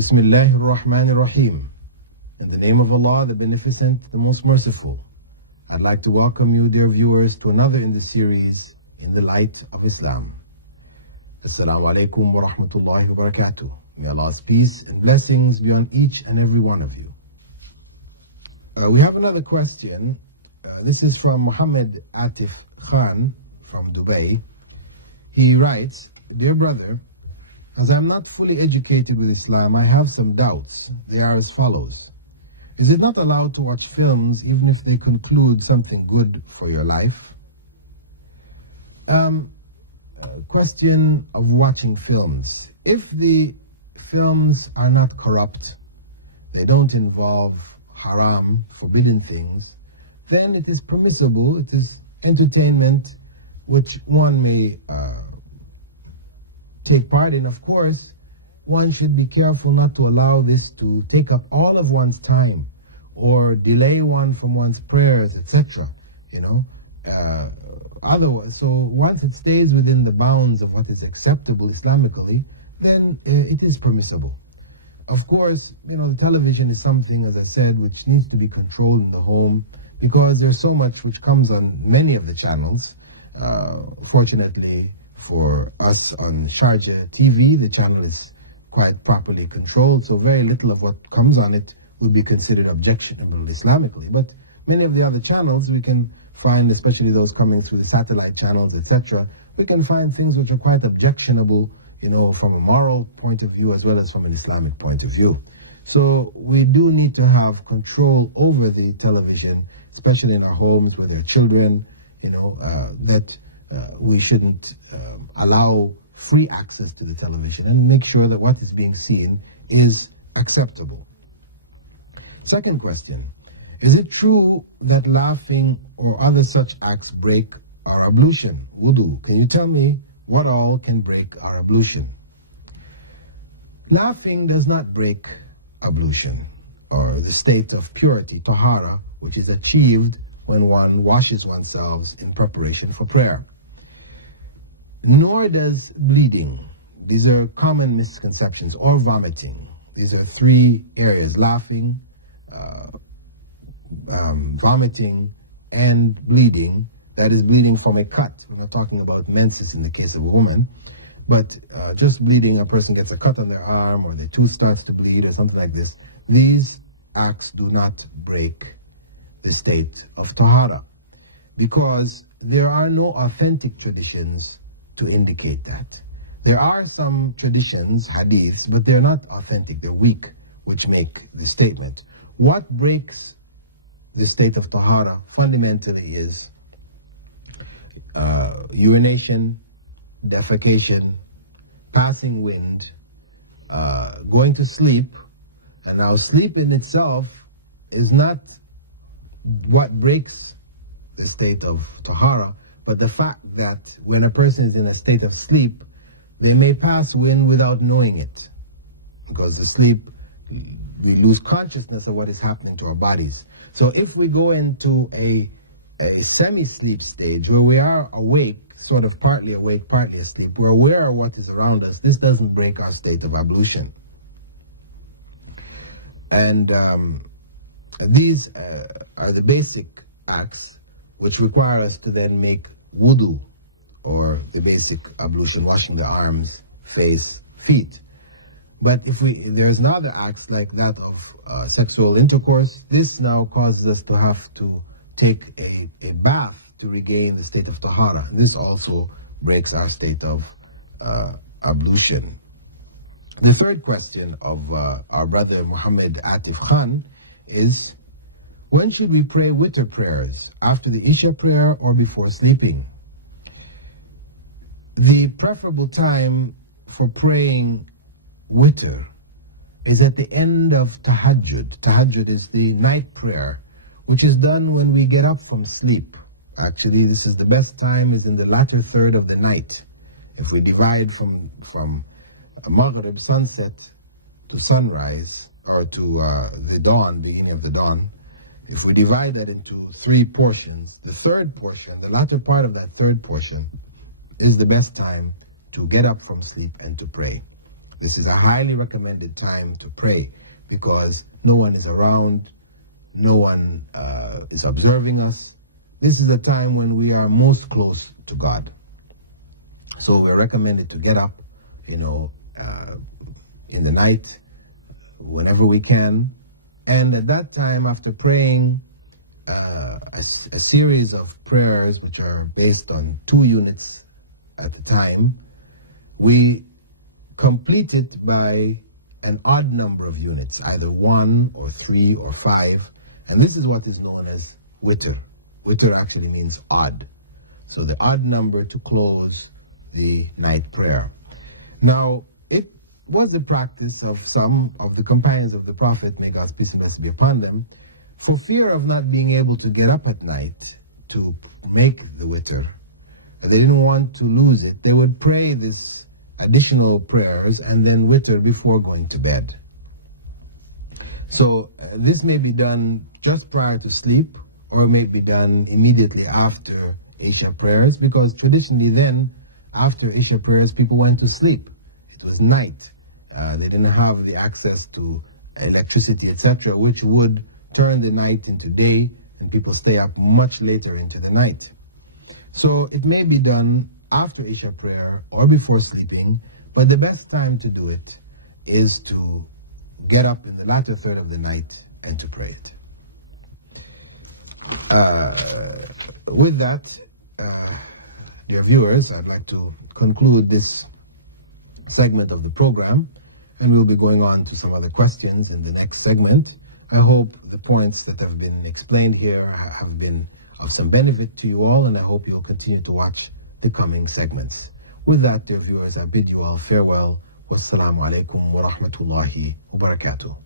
Bismillahir Rahmanir Rahim. In the name of Allah, the Beneficent, the Most Merciful. I'd like to welcome you, dear viewers, to another in the series, In the Light of Islam. Assalamu alaikum wa rahmatullahi wa barakatuh. May Allah's peace and blessings be on each and every one of you. We have another question. This is from Muhammad Atif Khan from Dubai. He writes, Dear brother, as I'm not fully educated with Islam, I have some doubts. They are as follows. Is it not allowed to watch films even if they conclude something good for your life? Question of watching films. If the films are not corrupt, they don't involve haram, forbidden things, then it is permissible, it is entertainment which one may take part in. Of course, one should be careful not to allow this to take up all of one's time or delay one from one's prayers, etc. Otherwise, so once it stays within the bounds of what is acceptable Islamically, then it is permissible. Of course, the television is something, as I said, which needs to be controlled in the home because there's so much which comes on many of the channels. Fortunately for us on Sharjah TV, the channel is quite properly controlled, so very little of what comes on it will be considered objectionable Islamically. But many of the other channels we can find, especially those coming through the satellite channels, etc., we can find things which are quite objectionable, from a moral point of view as well as from an Islamic point of view. So we do need to have control over the television, especially in our homes where there are children, that we shouldn't allow free access to the television and make sure that what is being seen is acceptable. Second question, is it true that laughing or other such acts break our ablution, wudu? Can you tell me what all can break our ablution? Laughing does not break ablution or the state of purity, tahara, which is achieved when one washes oneself in preparation for prayer. Nor does bleeding. These are common misconceptions, or vomiting. These are three areas: laughing, vomiting, and bleeding. That is bleeding from a cut. We're not talking about menses in the case of a woman, but just bleeding, a person gets a cut on their arm or their tooth starts to bleed or something like this. These acts do not break the state of tahara because there are no authentic traditions to indicate that. There are some traditions, hadiths, but they're not authentic, they're weak, which make the statement. What breaks the state of tahara fundamentally is urination, defecation, passing wind, going to sleep. And now sleep in itself is not what breaks the state of tahara, but the fact that when a person is in a state of sleep, they may pass wind without knowing it. Because the sleep, we lose consciousness of what is happening to our bodies. So if we go into a semi-sleep stage where we are awake, sort of partly awake, partly asleep, we're aware of what is around us, this doesn't break our state of ablution. And these are the basic acts which require us to then make wudu, or the basic ablution, washing the arms, face, feet. But if there's another acts like that of sexual intercourse, this now causes us to have to take a bath to regain the state of tahara. This also breaks our state of ablution. The third question of our brother Muhammad Atif Khan is, when should we pray witr prayers? After the Isha prayer or before sleeping? The preferable time for praying witr is at the end of tahajjud. Tahajjud is the night prayer, which is done when we get up from sleep. Actually, this is the best time, is in the latter third of the night. If we divide from Maghrib, sunset, to sunrise, or to the dawn, beginning of the dawn, if we divide that into three portions, the third portion, the latter part of that third portion, is the best time to get up from sleep and to pray. This is a highly recommended time to pray because no one is around, no one is observing us. This is a time when we are most close to God. So we're recommended to get up, in the night, whenever we can. And at that time, after praying a series of prayers which are based on 2 units at a time, we complete it by an odd number of units, either 1 or 3 or 5. And this is what is known as witr. Witr actually means odd. So the odd number to close the night prayer. Now, it was a practice of some of the companions of the Prophet, may God's peace and blessing be upon them, for fear of not being able to get up at night to make the witr. They didn't want to lose it. They would pray this additional prayers and then witr before going to bed. So this may be done just prior to sleep, or may be done immediately after Isha prayers, because traditionally then, after Isha prayers, people went to sleep. It was night. They didn't have the access to electricity, etc., which would turn the night into day, and people stay up much later into the night. So it may be done after Isha prayer or before sleeping, but the best time to do it is to get up in the latter third of the night and to pray it. With that, dear viewers, I'd like to conclude this segment of the program, and we'll be going on to some other questions in the next segment. I hope the points that have been explained here have been of some benefit to you all, and I hope you'll continue to watch the coming segments. With that, dear viewers, I bid you all farewell. Wassalamu alaikum wa rahmatullahi wa barakatuh.